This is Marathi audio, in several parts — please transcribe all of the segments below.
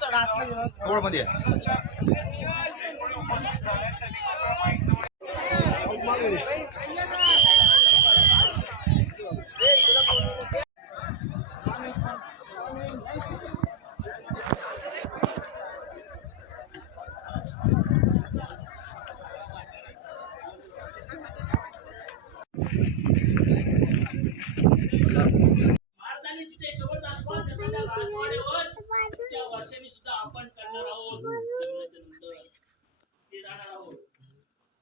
रोडमध्ये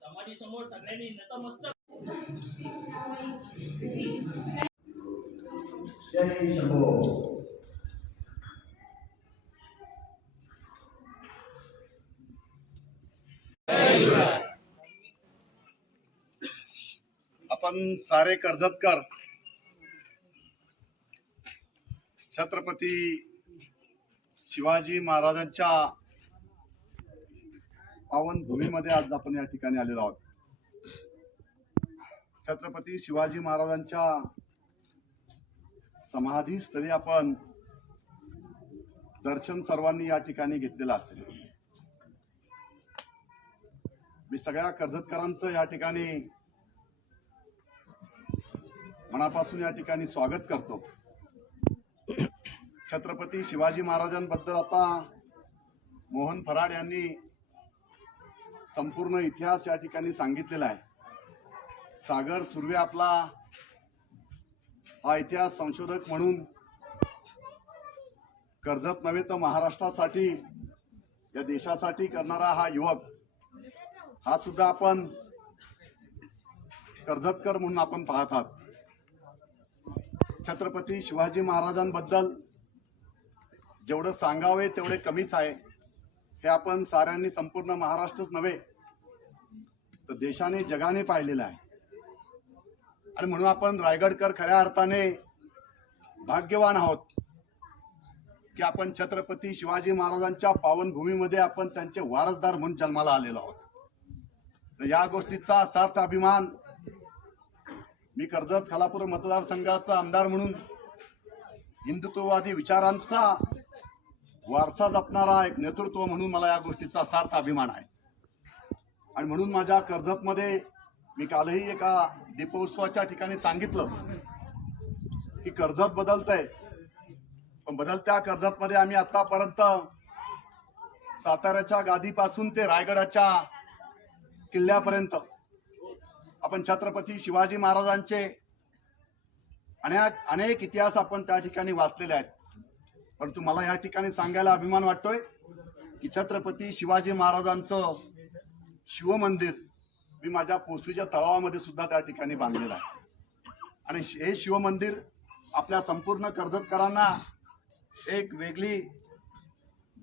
समाधी समोर सगळ्यांनी नतमस्तक जय शंभो. आपण सारे कर्जतकर छत्रपती शिवाजी महाराजांच्या पावन भूमीमध्ये आज आपण या ठिकाणी आलेलो आहोत. छत्रपती शिवाजी महाराजांच्या समाधी स्थळी आपण दर्शन सर्वांनी या ठिकाणी घेतलेलं असेल. मी सगळ्या कर्जतकरांचं या ठिकाणी मनापासून या ठिकाणी स्वागत करतो. छत्रपती शिवाजी महाराजांबद्दल आता मोहन फराड यांनी संपूर्ण इतिहास या ठिकाणी सांगितलेला आहे. सागर सुर्वे आपला हा इतिहास संशोधक म्हणून कर्जत नव्हे तर महाराष्ट्रासाठी या देशासाठी करणारा हा युवक, हा सुद्धा आपण कर्जतकर म्हणून आपण पाहत आहात. छत्रपती शिवाजी महाराजांबद्दल जेवढं सांगावे तेवढे कमीच आहे. हे आपण साऱ्यांनी संपूर्ण महाराष्ट्रच नव्हे तर देशाने जगाने पाहिलेलं आहे. आणि म्हणून आपण रायगडकर खऱ्या अर्थाने भाग्यवान आहोत की आपण छत्रपती शिवाजी महाराजांच्या पावनभूमीमध्ये आपण त्यांचे वारसदार म्हणून जन्माला आलेलो आहोत. तर या गोष्टीचा सार्थ अभिमान मी कर्जत खालापूर मतदारसंघाचा आमदार म्हणून हिंदुत्ववादी विचारांचा वारसा जपणारा एक नेतृत्व म्हणून मला या गोष्टीचा सार्थ अभिमान आहे. आणि म्हणून माझ्या कर्जतमध्ये मी कालही एका दीपोत्सवाच्या ठिकाणी सांगितलं की कर्जत बदलतंय, पण बदलत्या कर्जतमध्ये आम्ही आतापर्यंत साताऱ्याच्या गादीपासून ते रायगडाच्या किल्ल्यापर्यंत आपण छत्रपती शिवाजी महाराजांचे अनेक इतिहास आपण त्या ठिकाणी वाचलेले आहेत. परंतु मला या ठिकाणी सांगायला अभिमान वाटतोय की छत्रपती शिवाजी महाराजांचं शिवमंदिर मी माझ्या पोसरीच्या तळावामध्ये सुद्धा त्या ठिकाणी बांधलेलं आहे. आणि हे शिवमंदिर आपल्या संपूर्ण कर्जतकरांना एक वेगळी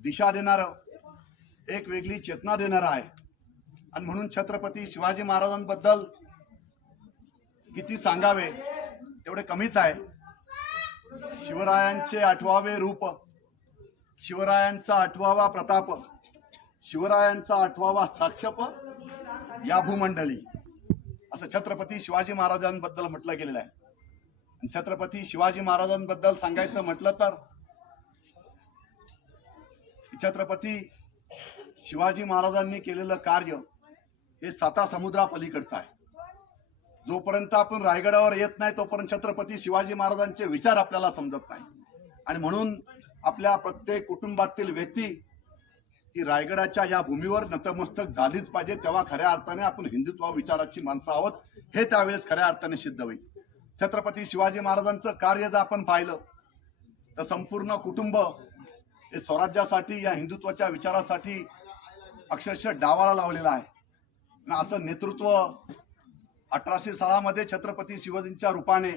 दिशा देणारं, एक वेगळी चेतना देणारं आहे. आणि म्हणून छत्रपती शिवाजी महाराजांबद्दल किती सांगावे तेवढे कमीच आहे. शिवरायांचे 8वे रूप, शिवरायांचा 8वा प्रताप, शिवरायांचा 8वा साक्षप या भूमंडली, असं छत्रपती शिवाजी महाराजांबद्दल म्हटलं गेलेलं आहे. आणि छत्रपती शिवाजी महाराजांबद्दल सांगायचं म्हटलं तर छत्रपती शिवाजी महाराजांनी केलेलं कार्य हे 7 समुद्रापलीकडचं आहे. जोपर्यंत आपण रायगडावर येत नाही तोपर्यंत छत्रपती शिवाजी महाराजांचे विचार आपल्याला समजत नाही. आणि म्हणून आपल्या प्रत्येक कुटुंबातील व्यक्ती ही रायगडाच्या या भूमीवर नतमस्तक झालीच पाहिजे. तेव्हा खऱ्या अर्थाने आपण हिंदुत्व विचाराची माणसं आहोत हे त्यावेळेस खऱ्या अर्थाने सिद्ध होईल. छत्रपती शिवाजी महाराजांचं कार्य जर आपण पाहिलं तर संपूर्ण कुटुंब हे स्वराज्यासाठी, या हिंदुत्वाच्या विचारासाठी अक्षरशः डावाला लावलेला आहे. असं नेतृत्व 1806 मध्ये छत्रपती शिवाजींच्या रूपाने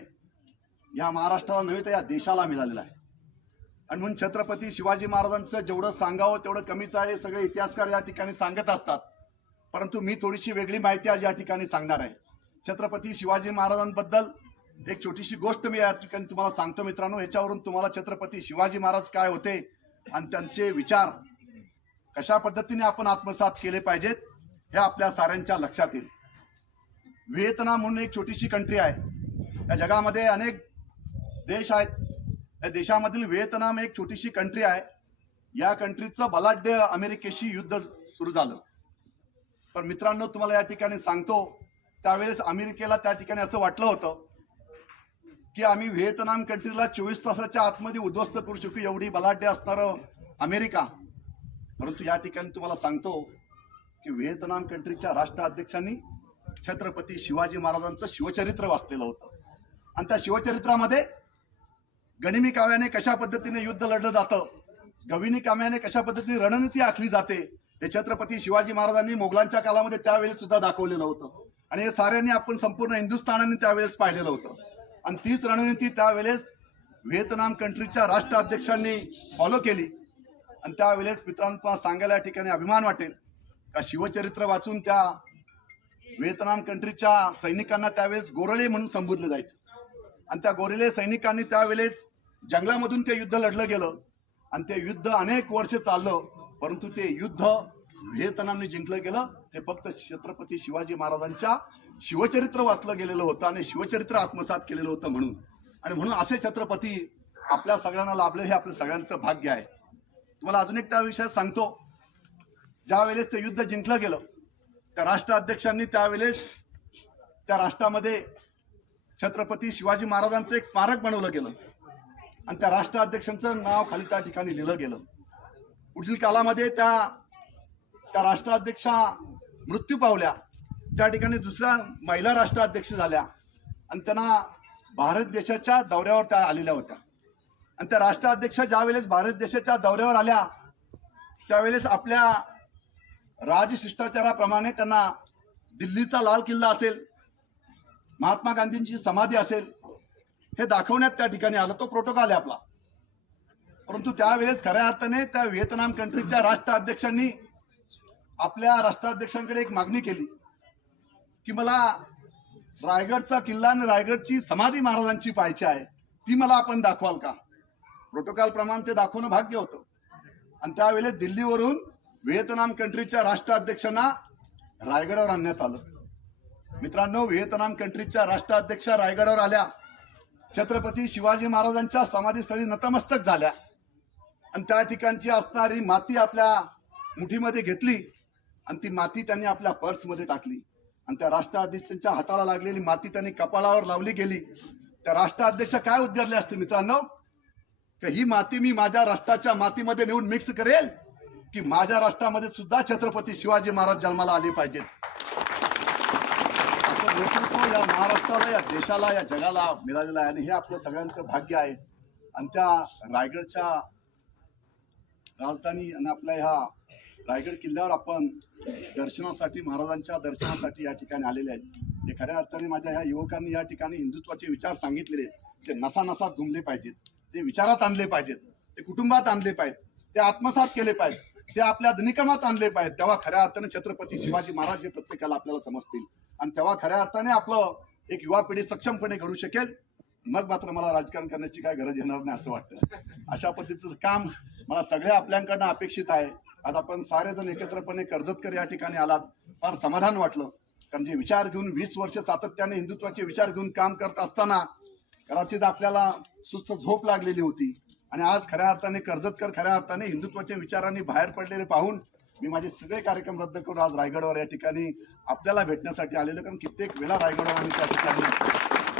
या महाराष्ट्राला नव्हे तर या देशाला मिळालेला आहे. आणि म्हणून छत्रपती शिवाजी महाराजांचं जेवढं सांगावं तेवढं कमीच आहे. सगळे इतिहासकार या ठिकाणी सांगत असतात, परंतु मी थोडीशी वेगळी माहिती आज या ठिकाणी सांगणार आहे. छत्रपती शिवाजी महाराजांबद्दल एक छोटीशी गोष्ट मी या ठिकाणी तुम्हाला सांगतो मित्रांनो. ह्याच्यावरून तुम्हाला छत्रपती शिवाजी महाराज काय होते आणि त्यांचे विचार कशा पद्धतीने आपण आत्मसात केले पाहिजेत हे आपल्या साऱ्यांच्या लक्षात येईल. व्हिएतनाम म्हणून एक छोटीशी कंट्री आहे. या जगामध्ये अनेक देश आहेत. या देशामधील व्हिएतनाम एक छोटीशी कंट्री आहे. या कंट्रीचं बलाढ्य अमेरिकेशी युद्ध सुरू झालं. पण मित्रांनो, तुम्हाला या ठिकाणी सांगतो, त्यावेळेस अमेरिकेला त्या ठिकाणी असं वाटलं होतं की आम्ही व्हिएतनाम कंट्रीला 24 तासाच्या आतमध्ये उद्ध्वस्त करू शकू, एवढी बलाढ्य असणारं अमेरिका. परंतु या ठिकाणी तुम्हाला सांगतो की व्हिएतनाम कंट्रीच्या राष्ट्राध्यक्षांनी छत्रपती शिवाजी महाराजांचं शिवचरित्र वाचलेलं होतं. आणि त्या शिवचरित्रामध्ये गनिमी काव्याने कशा पद्धतीने युद्ध लढलं जातं, गविनी काव्याने कशा पद्धतीने रणनीती आखली जाते, हे छत्रपती शिवाजी महाराजांनी मोगलांच्या काळामध्ये त्यावेळेस सुद्धा दाखवलेलं होतं. आणि हे साऱ्यांनी आपण संपूर्ण हिंदुस्थानाने त्यावेळेस पाहिलेलं होतं. आणि तीच रणनीती त्यावेळेस व्हिएतनाम कंट्रीच्या राष्ट्राध्यक्षांनी फॉलो केली. आणि त्यावेळेस मित्रांनो, सांगायला या ठिकाणी अभिमान वाटेल का शिवचरित्र वाचून त्या व्हिएतनाम कंट्रीच्या सैनिकांना त्यावेळेस गोरले म्हणून संबोधलं जायचं. आणि त्या गोरेले सैनिकांनी त्यावेळेस जंगलामधून ते युद्ध लढलं गेलं. आणि ते युद्ध अनेक वर्ष चाललं, परंतु ते युद्ध व्हिएतनामने जिंकलं गेलं. ते फक्त छत्रपती शिवाजी महाराजांच्या शिवचरित्र वाचलं गेलेलं होतं आणि शिवचरित्र आत्मसात केलेलं होतं म्हणून. आणि म्हणून असे छत्रपती आपल्या सगळ्यांना लाभले, हे आपल्या सगळ्यांचं भाग्य आहे. तुम्हाला अजून एक त्या विषयात सांगतो, ज्या वेळेस ते युद्ध जिंकलं गेलं, त्या राष्ट्राध्यक्षांनी त्यावेळेस त्या राष्ट्रामध्ये छत्रपती शिवाजी महाराजांचं एक स्मारक बनवलं गेलं. आणि त्या राष्ट्राध्यक्षांचं नाव खाली त्या ठिकाणी लिहिलं गेलं. पुढील काळामध्ये त्या राष्ट्राध्यक्षा मृत्यू पावल्या. त्या ठिकाणी दुसऱ्या महिला राष्ट्राध्यक्ष झाल्या आणि त्यांना भारत देशाच्या दौऱ्यावर त्या आलेल्या होत्या. आणि त्या राष्ट्राध्यक्षा ज्यावेळेस भारत देशाच्या दौऱ्यावर आल्या, त्यावेळेस आपल्या राजशिष्टाचाराप्रमाणे त्यांना दिल्लीचा लाल किल्ला असेल, महात्मा गांधींची समाधी असेल, हे दाखवण्यात त्या ठिकाणी आलं. तो प्रोटोकॉल आहे आपला. परंतु त्यावेळेस खऱ्या अर्थाने त्या व्हिएतनाम कंट्रीच्या राष्ट्राध्यक्षांनी आपल्या राष्ट्राध्यक्षांकडे एक मागणी केली की मला रायगडचा किल्ला आणि रायगडची समाधी महाराजांची पाहायची आहे, ती मला आपण दाखवाल का? प्रोटोकॉल प्रमाणे ते दाखवणं भाग्य होतं. आणि त्यावेळेस दिल्लीवरून व्हिएतनाम कंट्रीच्या राष्ट्राध्यक्षांना रायगडावर आणण्यात आलं. मित्रांनो, व्हिएतनाम कंट्रीच्या राष्ट्राध्यक्षा रायगडावर आल्या, छत्रपती शिवाजी महाराजांच्या समाधीस्थळी नतमस्तक झाल्या आणि त्या ठिकाणची असणारी माती आपल्या मुठीमध्ये घेतली आणि ती माती त्यांनी आपल्या पर्समध्ये टाकली. आणि त्या राष्ट्राध्यक्षांच्या हाताला लागलेली माती त्यांनी कपाळावर लावली गेली. त्या राष्ट्राध्यक्ष काय उद्गारले असते मित्रांनो, की ही माती मी माझ्या राष्ट्राच्या मातीमध्ये नेऊन मिक्स करेल, की माझ्या राष्ट्रामध्ये सुद्धा छत्रपती शिवाजी महाराज जन्माला आले पाहिजेत. असं नेतृत्व या महाराष्ट्राला, या देशाला, या जगाला मिळालेलं आहे आणि हे आपलं सगळ्यांचं भाग्य आहे. आणि त्या रायगडच्या राजधानी आणि आपल्या ह्या रायगड किल्ल्यावर आपण दर्शनासाठी, महाराजांच्या दर्शनासाठी या ठिकाणी आलेले आहेत. हे खऱ्या अर्थाने माझ्या ह्या युवकांनी या ठिकाणी हिंदुत्वाचे विचार सांगितलेले, ते नसानसात घुमले पाहिजेत, ते विचारात आणले पाहिजेत, ते कुटुंबात आणले पाहिजेत, ते आत्मसात केले पाहिजेत, ते आपल्या धनिकमात आणले पाहिजेत. तेव्हा खऱ्या अर्थाने छत्रपती शिवाजी महाराज हे प्रत्येकाला आपल्याला समजतील आणि तेव्हा खऱ्या अर्थाने आपलं एक युवा पिढी सक्षमपणे घडू शकेल. मग मात्र मला राजकारण करण्याची काय गरज येणार नाही असं वाटतं. अशा पद्धतीचं काम मला सगळ्या आपल्याकडनं अपेक्षित आहे. आज आपण सारेजण एकत्रपणे कर्जतकर या ठिकाणी आलात, फार समाधान वाटलं. कारण जे विचार घेऊन 20 वर्ष सातत्याने हिंदुत्वाचे विचार घेऊन काम करत असताना कदाचित आपल्याला सुस्त झोप लागलेली होती आणि आज खऱ्या अर्थाने कर्जतकर खऱ्या अर्थाने हिंदुत्वाच्या विचारांनी बाहेर पडलेले पाहून मी माझे सगळे कार्यक्रम रद्द करून आज रायगडावर या ठिकाणी आपल्याला भेटण्यासाठी आलेलो. कारण कित्येक वेळा रायगडावर आम्ही त्या ठिकाणी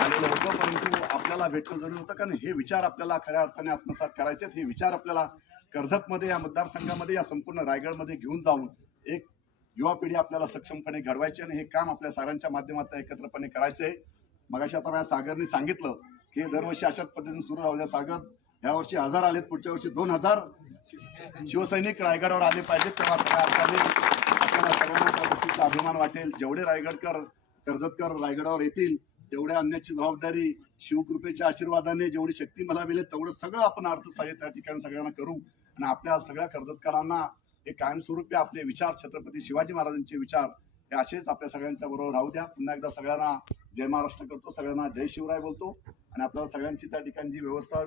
आलेलो होतो, परंतु आपल्याला भेटणं जरुरी होतं. कारण हे विचार आपल्याला खऱ्या अर्थाने आत्मसात करायचे. हे विचार आपल्याला कर्जतमध्ये, या मतदारसंघामध्ये, या संपूर्ण रायगडमध्ये घेऊन जाऊन एक युवा पिढी आपल्याला सक्षमपणे घडवायची आणि हे काम आपल्या साऱ्यांच्या माध्यमातून एकत्रपणे करायचंय. मगाशी आता माझ्या सागरने सांगितलं की दरवर्षी अशाच पद्धतीने सुरू राहू द्या. सागर, ह्या वर्षी 1000 आलेत, पुढच्या वर्षी 2000 शिवसैनिक रायगडावर आले पाहिजेत. तेव्हा खऱ्या अर्थाने आपल्याला सगळ्यांना त्या गोष्टीचा अभिमान वाटेल. जेवढे रायगडकर, कर्जतकर रायगडावर येतील तेवढ्या आणण्याची जबाबदारी शिवकृपेच्या आशीर्वादाने जेवढी शक्ती मला मिळेल तेवढं सगळं आपण अर्थसहाय्य त्या ठिकाणी सगळ्यांना करू आणि आपल्या सगळ्या कर्जतकरांना हे कायमस्वरूपी आपले विचार, छत्रपती शिवाजी महाराजांचे विचार हे असेच आपल्या सगळ्यांच्या बरोबर राहू द्या. पुन्हा एकदा सगळ्यांना जय महाराष्ट्र करतो, सगळ्यांना जय शिवराय बोलतो आणि आपल्याला सगळ्यांची त्या ठिकाणी जी व्यवस्था